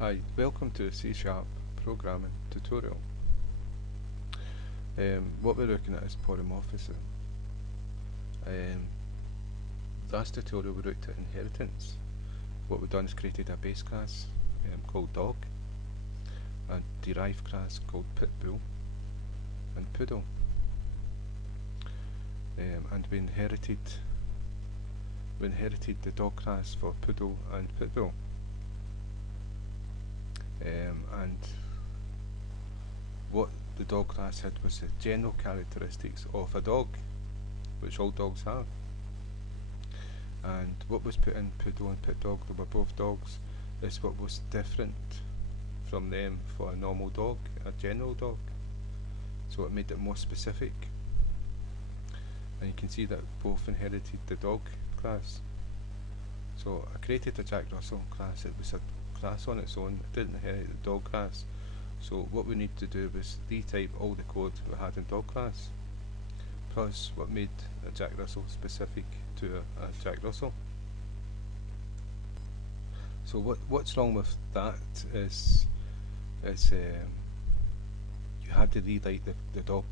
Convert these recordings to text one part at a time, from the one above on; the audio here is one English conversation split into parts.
Hi, welcome to the C# programming tutorial. What we're looking at is polymorphism. Last tutorial we looked at inheritance. What we've done is created a base class called dog, a derived class called pitbull and poodle, and we inherited the dog class for poodle and pitbull. And what the dog class had was the general characteristics of a dog, which all dogs have. And what was put in poodle and pit dog, they were both dogs, is what was different from them for a normal dog, a general dog. So it made it more specific. And you can see that both inherited the dog class. So I created a Jack Russell class. It was a class on its own. It didn't inherit the dog class. So what we need to do was retype all the code we had in dog class, plus what made a Jack Russell specific to a Jack Russell. So what's wrong with that is you had to rewrite the dog,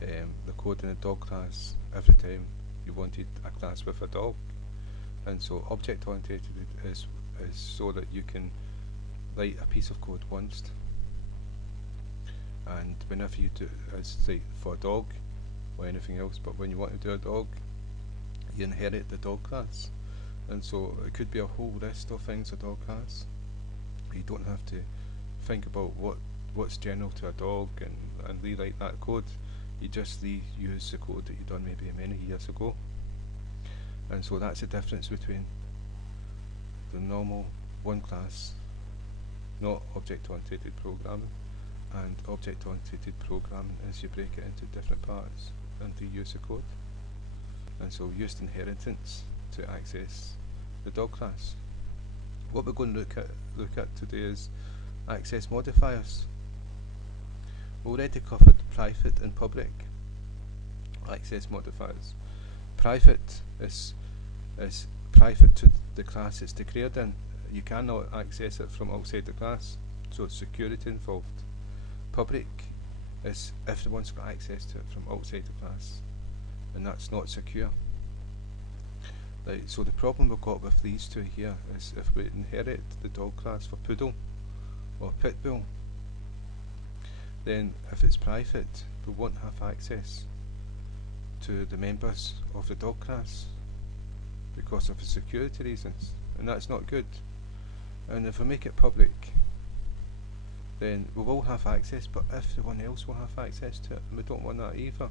the code in the dog class every time you wanted a class with a dog. And so object oriented is so that you can write a piece of code once, and whenever you do, it's like for a dog or anything else, but when you want to do a dog, you inherit the dog class. And so it could be a whole list of things a dog has. You don't have to think about what's general to a dog and rewrite that code. You just reuse the code that you've done maybe many years ago. And so that's the difference between the normal one class, not object-oriented programming, and object-oriented programming is you break it into different parts and reuse the code. And so we used inheritance to access the dog class. What we're going to look at today is access modifiers. We already covered private and public access modifiers. Private is private to the class it's declared in. You cannot access it from outside the class, so it's security involved. Public is everyone's got access to it from outside the class, and that's not secure. Right, so the problem we've got with these two here is if we inherit the dog class for poodle or pitbull, then if it's private, we won't have access to the members of the dog class because of the security reasons, and that's not good. And if we make it public, then we will have access, but everyone else will have access to it, and we don't want that either.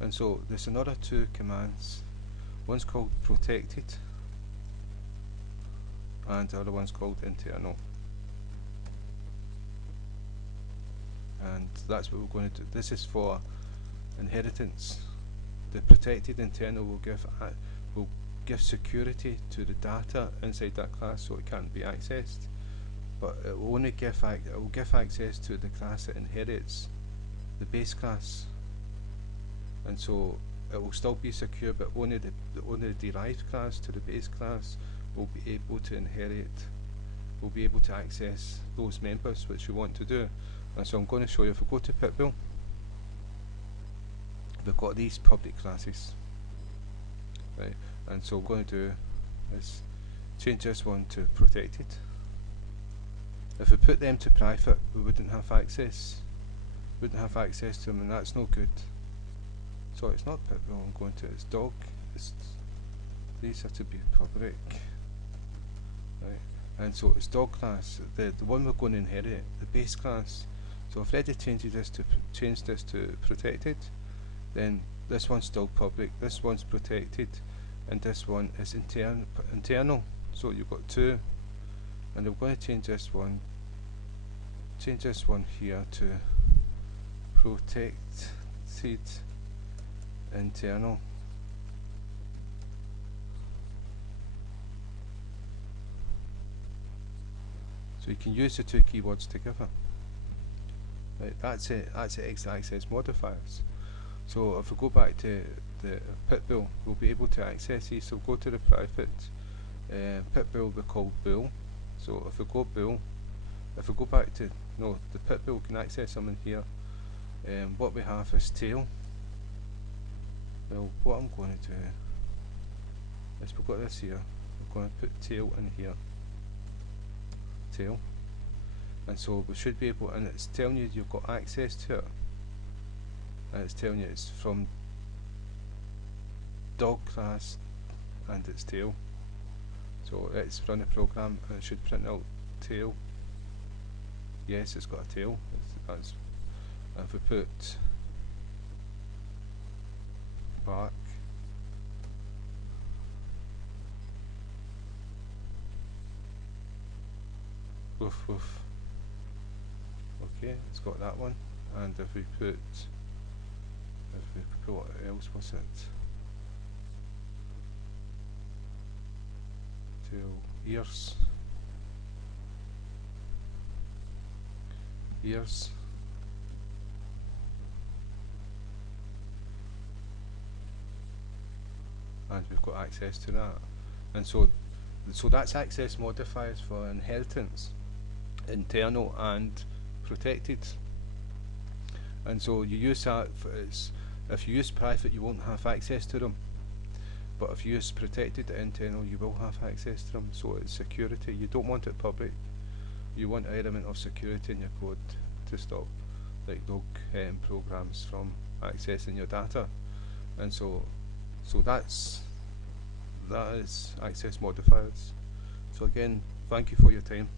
And so there's another two commands. One's called protected, and the other one's called internal. And that's what we're going to do. This is for inheritance. The protected internal will give security to the data inside that class, so it can't be accessed. But it will only give access to the class that inherits the base class, and so it will still be secure. But only the derived class to the base class will be able to inherit. Will be able to access those members which we want to do. And so I'm going to show you. If we go to Pitbull, we've got these public classes, right? And so what we're going to do is change this one to protected. If we put them to private, we wouldn't have access to them, and that's no good. So it's not Pitbull I'm going to, it's dog. These have to be public, right? And so it's dog class, the one we're going to inherit, the base class. So if Ready changes this to protected, then this one's still public, this one's protected, and this one is internal. So you've got two, and I'm going to change this one here to protected internal. So you can use the two keywords together. Right, that's it. That's the X-access modifiers. So if we go back to the Pitbull, we'll be able to access these. So go to the private Pitbull will be called bool, So if we go bool, if we go back to, no, the pip bool can access them in here. What we have is tail. Well, what I'm going to do is we've got this here, we're going to put tail in here, tail, and so we should be able, and it's telling you you've got access to it, and it's telling you it's from dog class and its tail. So it's run a program and it should print out tail. Yes, it's got a tail. That's, and if we put back, woof woof. Okay, it's got that one. And if we put, what else was it? Tail, ears. Ears. And we've got access to that. And so that's access modifiers for inheritance, internal and protected. And so you use that for, if you use private you won't have access to them, but if you use protected internal you will have access to them. So it's security. You don't want it public. You want an element of security in your code to stop like dog programs from accessing your data. And so that is access modifiers. So again, thank you for your time.